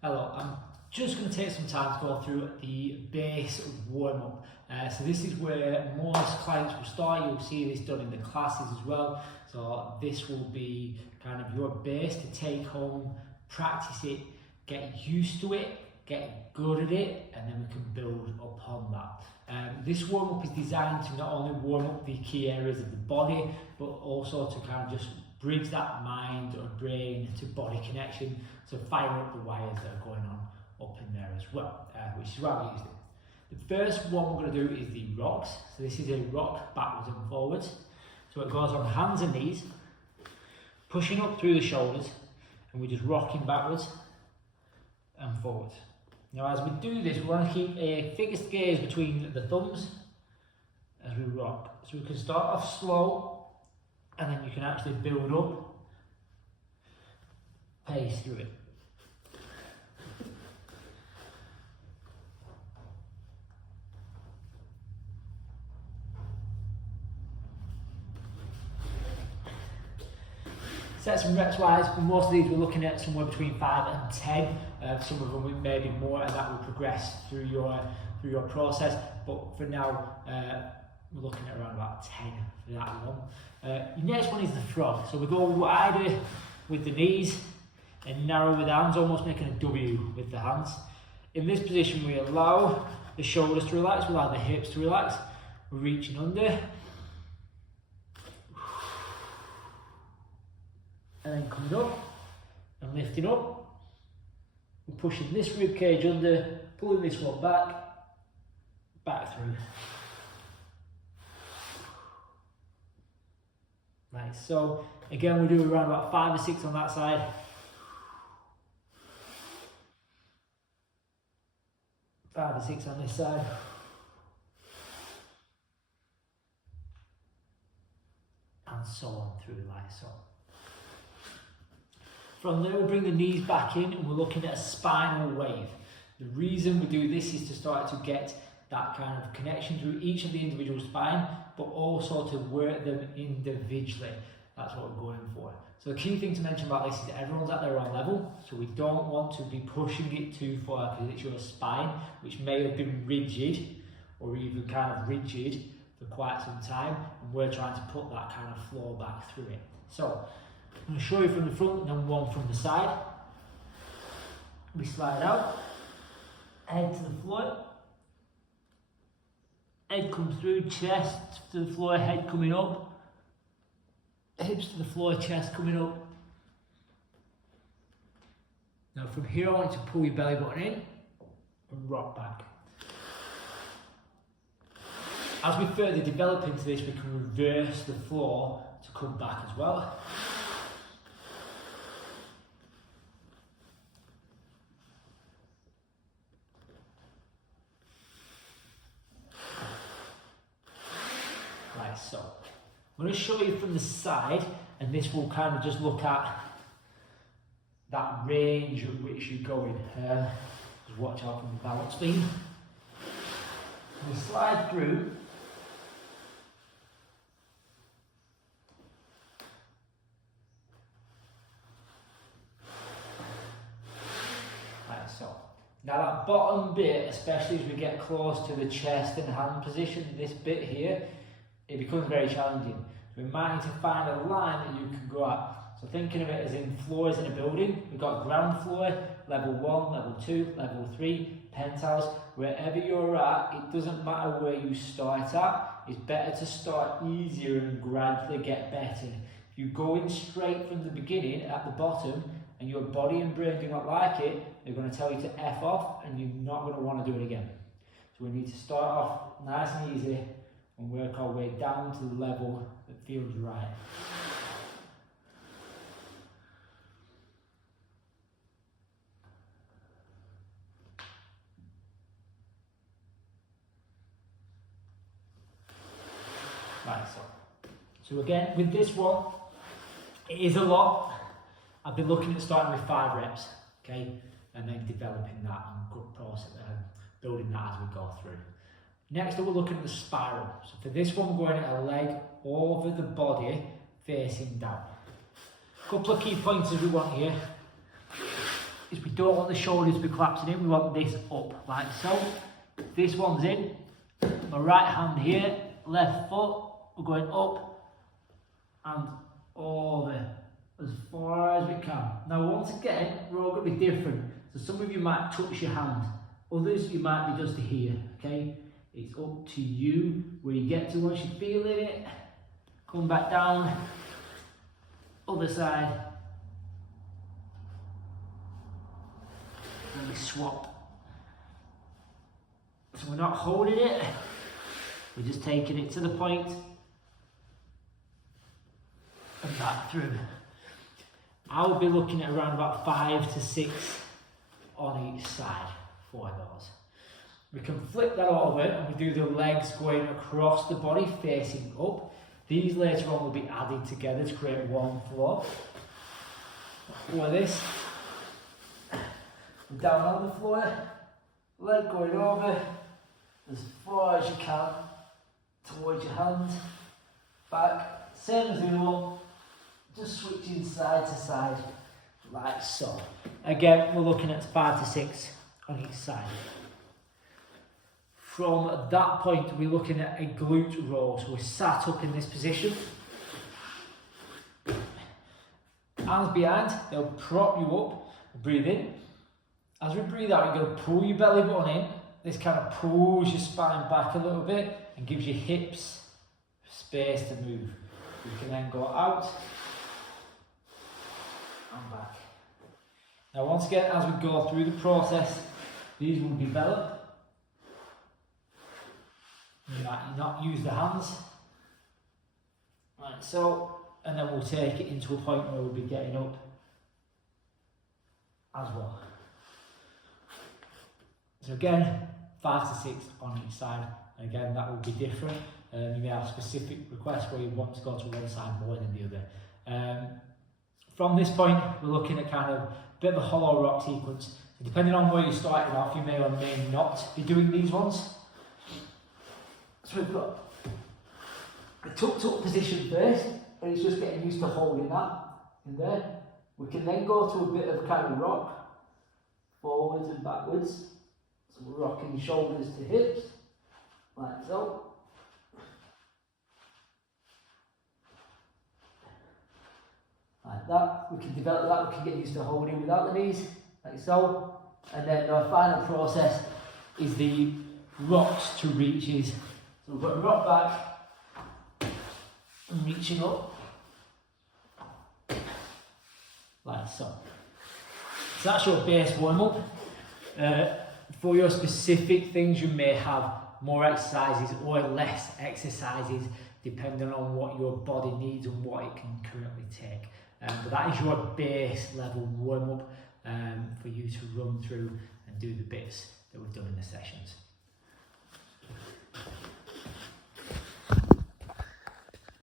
Hello, I'm just going to take some time to go through the base warm-up. So this is where most clients will start. You'll see this done in the classes as well. So this will be kind of your base to take home, practice it, get used to it, get good at it, and then we can build upon that. This warm-up is designed to not only warm up the key areas of the body, but also to kind of just bridge that mind or brain to body connection, so fire up the wires that are going on up in there as well, which is why we used it. The first one we're going to do is the rocks. So this is a rock backwards and forwards. So it goes on hands and knees, pushing up through the shoulders, and we're just rocking backwards and forwards. Now as we do this, we want to keep a fixed gaze between the thumbs as we rock. So we can start off slow, and then you can actually build up pace through it. Sets and reps wise, for most of these we're looking at somewhere between 5 and 10. Some of them maybe more, and that will progress through your process. But for now, we're looking at around about 10 for that one. Your next one is the frog. So we go wider with the knees and narrow with the hands, almost making a W with the hands. In this position, we allow the shoulders to relax, we allow the hips to relax. We're reaching under. And then coming up and lifting up. We're pushing this rib cage under, pulling this one back through. Nice. So again, we do around about 5 or 6 on that side. 5 or 6 on this side. And so on through like so. From there, we bring the knees back in and we're looking at a spinal wave. The reason we do this is to start to get that kind of connection through each of the individual spine, but also to work them individually. That's what we're going for. So the key thing to mention about this is that everyone's at their own level, so we don't want to be pushing it too far because it's your spine, which may have been rigid or even kind of rigid for quite some time, and we're trying to put that kind of flow back through it. So I'm going to show you from the front and then one from the side. We slide out, head to the floor, head comes through, chest to the floor, head coming up, hips to the floor, chest coming up. Now from here I want you to pull your belly button in and rock back. As we further develop into this, we can reverse the floor to come back as well. So I'm going to show you from the side, and this will kind of just look at that range at which you're going. Just watch out from the balance beam. We slide through. Like so. Now that bottom bit, especially as we get close to the chest and hand position, this bit here, it becomes very challenging. So we might need to find a line that you can go at. So thinking of it as in floors in a building, we've got ground floor, level 1, level 2, level 3, penthouse. Wherever you're at, it doesn't matter where you start at. It's better to start easier and gradually get better. If you go in straight from the beginning at the bottom and your body and brain do not like it, they're going to tell you to F off and you're not going to want to do it again. So we need to start off nice and easy and work our way down to the level that feels right. Right, so again, with this one, it is a lot. I've been looking at starting with 5 reps, okay, and then developing that and good process, building that as we go through. Next up, we're looking at the spiral. So for this one, we're going at a leg over the body, facing down. A couple of key pointers we want here. is we don't want the shoulders to be collapsing in, we want this up, like so. This one's in, my right hand here, left foot, we're going up and over as far as we can. Now once again, we're all going to be different. So some of you might touch your hand, others you might be just here, okay? It's up to you where you get to once you're feeling it. Come back down, other side. And we swap. So we're not holding it, we're just taking it to the point and back through. I will be looking at around about 5 to 6 on each side for those. We can flip that over and we do the legs going across the body facing up. These later on will be added together to create one floor. For this, down on the floor, leg going over as far as you can towards your hand, back, same as the other one, just switching side to side like so. Again, we're looking at 5 to 6 on each side. From that point, we're looking at a glute roll. So we're sat up in this position. Hands behind, they'll prop you up. Breathe in. As we breathe out, you're going to pull your belly button in. This kind of pulls your spine back a little bit and gives your hips space to move. You can then go out and back. Now once again, as we go through the process, these will develop. You might not use the hands, like so, and then we'll take it into a point where we'll be getting up as well. So again, 5 to 6 on each side. And again, that will be different. You may have specific requests where you want to go to one side more than the other. From this point, we're looking at kind of a bit of a hollow rock sequence. So depending on where you're starting off, you may or may not be doing these ones. So we've got a tucked up position first, and it's just getting used to holding that in there. We can then go to a bit of kind of rock, forwards and backwards. So we're rocking shoulders to hips, like so. Like that. We can develop that, we can get used to holding without the knees, like so. And then our final process is the rocks to reaches. So we've got to rock back and reaching up, like so. So that's your base warm up. For your specific things, you may have more exercises or less exercises depending on what your body needs and what it can currently take. But that is your base level warm up for you to run through and do the bits that we've done in the sessions.